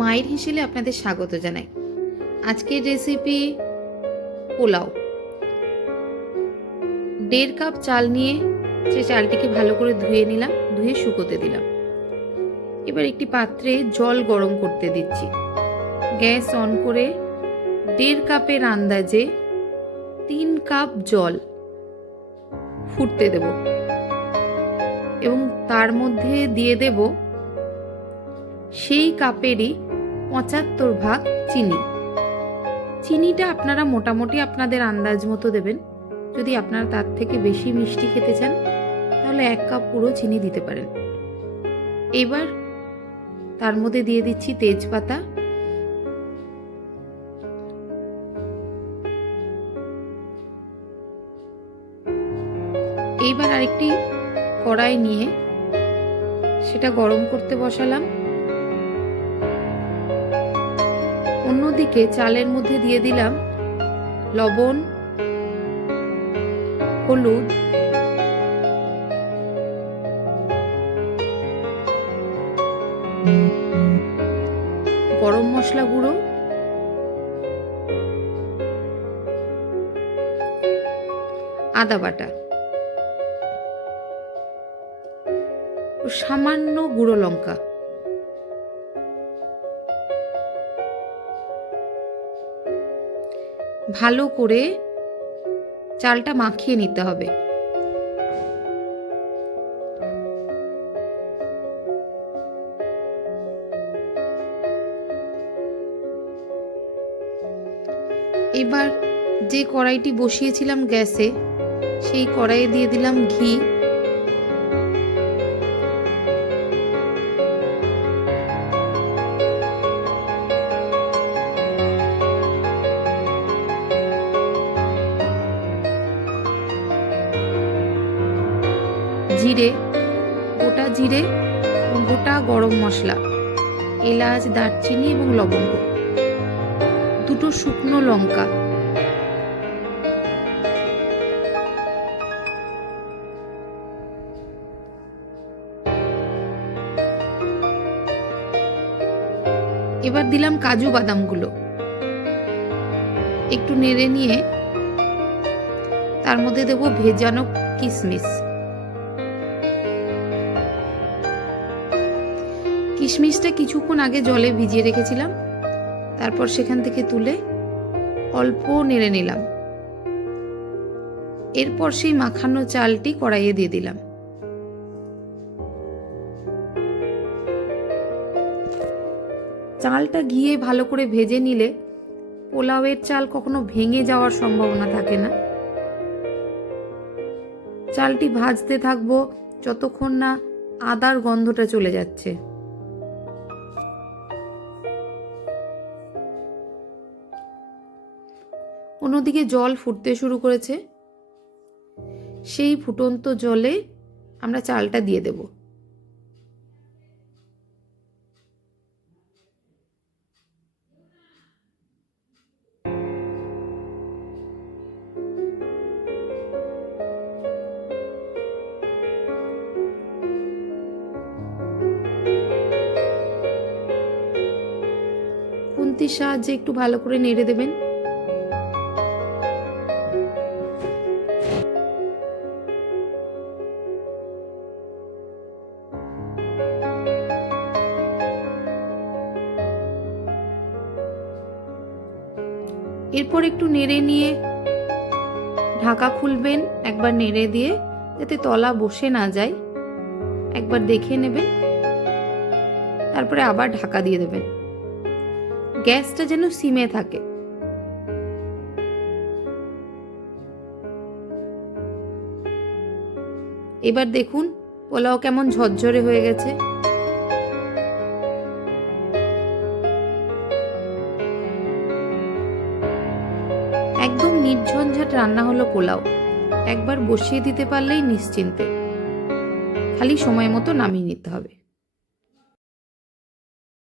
মায়ের হিসেবে আপনাদের স্বাগত জানাই। আজকের রেসিপি পোলাও। 1.5 কাপ চাল নিয়ে সে চালটিকে ভালো করে ধুয়ে নিলাম, ধুয়ে শুকোতে দিলাম। এবার একটি পাত্রে জল গরম করতে দিচ্ছি। গ্যাস অন করে 1.5 কাপের আন্দাজে 3 কাপ জল ফুটতে দেব এবং তার মধ্যে দিয়ে দেব সেই কাপেরই 75 ভাগ চিনি। চিনিটা আপনারা মোটামুটি আপনাদের আন্দাজ মতো দেবেন। যদি আপনারা তার থেকে বেশি মিষ্টি খেতে চান তাহলে 1 কাপ পুরো চিনি দিতে পারেন। এবার তার মধ্যে দিয়ে দিচ্ছি তেজপাতা, এইবার আরেকটি কড়াই নিয়ে সেটা গরম করতে বসালাম। অন্যদিকে চালের মধ্যে দিয়ে দিলাম লবণ, হলুদ, গরম মশলা গুঁড়ো, আদা বাটা ও সামান্য গুঁড়ো লঙ্কা। ভালো করে চালটা মাখিয়ে নিতে হবে। এবার যে কড়াইটি বসিয়েছিলাম গ্যাসে, সেই কড়াইয়ে দিয়ে দিলাম ঘি। জিরে, গোটা জিরে এবং গোটা গরম মশলা, এলাচ, দারচিনি এবং লবঙ্গ, 2 শুকনো লঙ্কা, এবার দিলাম কাজু বাদামগুলো। একটু নেড়ে নিয়ে তার মধ্যে দেব ভেজানো কিশমিশ। কিশমিশটা কিছুক্ষণ আগে জলে ভিজিয়ে রেখেছিলাম, তারপর সেখান থেকে তুলে অল্প নেড়ে নিলাম। এরপর সেই মাখানো চালটি কড়াইয়ে দিয়ে দিলাম। চালটা ঘিয়ে ভালো করে ভেজে নিলে পোলাওয়ের চাল কখনো ভেঙে যাওয়ার সম্ভাবনা থাকে না। চালটি ভাজতে থাকবো যতক্ষণ না আদার গন্ধটা চলে যাচ্ছে। অন্যদিকে জল ফুটতে শুরু করেছে। সেই ফুটন্ত জলে আমরা চালটা দিয়ে দেব। খুন্তির সাহায্যে একটু ভালো করে নেড়ে দেবেন। এরপর একটু নেড়ে নিয়ে ঢাকা খুলবেন, একবার নেড়ে দিয়ে যাতে তলা বসে না যায় একবার দেখে নেবেন, তারপরে আবার ঢাকা দিয়ে দেবেন। গ্যাসটা যেন সিমে থাকে। এবার দেখুন পোলাও কেমন ঝরঝরে হয়ে গেছে। একদম নির্ঝঞ্ঝাট রান্না হলো পোলাও। একবার বসিয়ে দিতে পারলেই নিশ্চিন্তে, খালি সময় মতো নামিয়ে নিতে হবে।